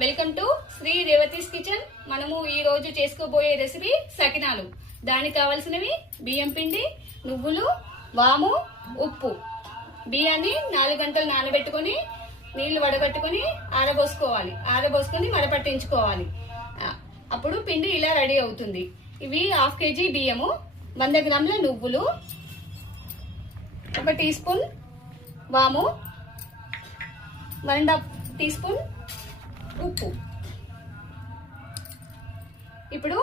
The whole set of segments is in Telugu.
Welcome to Shri Revathi's kitchen. మనము ఈ రోజు చేసుకోబోయే రెసిపీ సకినాలు. దానికి కావలసినవి బియ్యం పిండి నువ్వులు వాము ఉప్పు. బియ్యాన్ని నాలుగు గంటలు నానబెట్టుకొని నీళ్ళు వడగట్టుకొని ఆరబోసుకోవాలి. ఆరబోసుకొని వడపట్టించుకోవాలి. అప్పుడు పిండి ఇలా రెడీ అవుతుంది. ఇవి హాఫ్ కేజీ బియ్యము వంద గ్రాముల నువ్వులు ఒక టీ స్పూన్ వాము one and half teaspoon ఉప్పు. ఇప్పుడు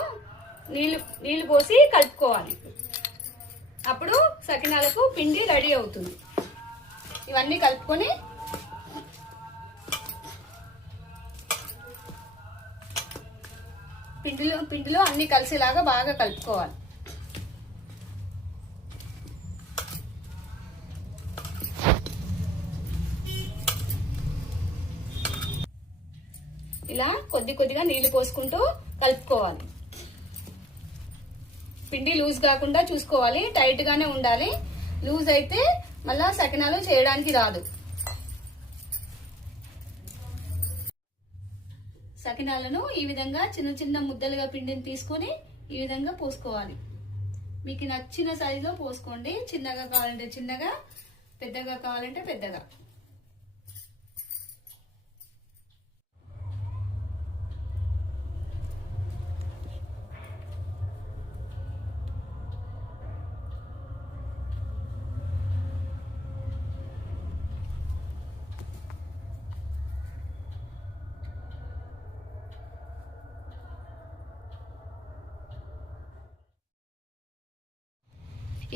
నీళ్ళు నీళ్ళు పోసి కలుపుకోవాలి. అప్పుడు సకినాలకు పిండి రెడీ అవుతుంది. ఇవన్నీ కలుపుకొని పిండిలో పిండిలో అన్ని కలిసేలాగా బాగా కలుపుకోవాలి. ఇలా కొద్ది కొద్దిగా నీళ్ళు పోసుకుంటూ కలుపుకోవాలి. పిండి లూజ్ కాకుండా చూసుకోవాలి టైట్ గానే ఉండాలి. లూజ్ అయితే మళ్ళా సకినాలు చేయడానికి రాదు. సకినాలను ఈ విధంగా చిన్న చిన్న ముద్దలుగా పిండిని తీసుకొని ఈ విధంగా పోసుకోవాలి. మీకు నచ్చిన సైజులో పోసుకోండి. చిన్నగా కావాలంటే చిన్నగా పెద్దగా కావాలంటే పెద్దగా.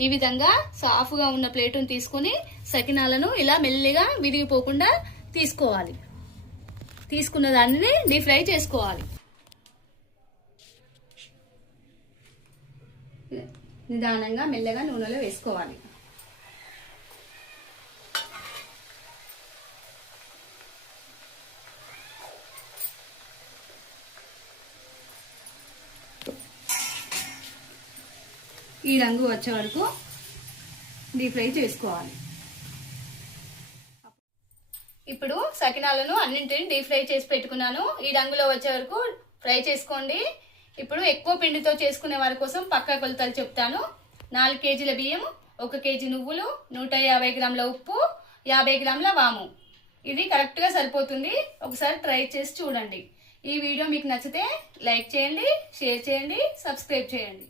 ఈ విధంగా సాఫ్గా ఉన్న ప్లేటును తీసుకొని సకినాలను ఇలా మెల్లిగా విరిగిపోకుండా తీసుకోవాలి. తీసుకున్న దానిని డీప్ ఫ్రై చేసుకోవాలి. నిదానంగా మెల్లగా నూనెలో వేసుకోవాలి. ఈ రంగు వచ్చే వరకు డీప్ ఫ్రై చేసుకోవాలి. ఇప్పుడు సకినాలను అన్నింటిని డీప్ ఫ్రై చేసి పెట్టుకున్నాను. ఈ రంగులో వచ్చే వరకు ఫ్రై చేసుకోండి. ఇప్పుడు ఎక్కువ పిండితో చేసుకునే వారి కోసం పక్క కొలతలు చెప్తాను. నాలుగు కేజీల బియ్యం ఒక కేజీ నువ్వులు నూట యాభై గ్రాముల ఉప్పు యాభై గ్రాముల వాము. ఇది కరెక్ట్గా సరిపోతుంది. ఒకసారి ట్రై చేసి చూడండి. ఈ వీడియో మీకు నచ్చితే లైక్ చేయండి షేర్ చేయండి సబ్స్క్రైబ్ చేయండి.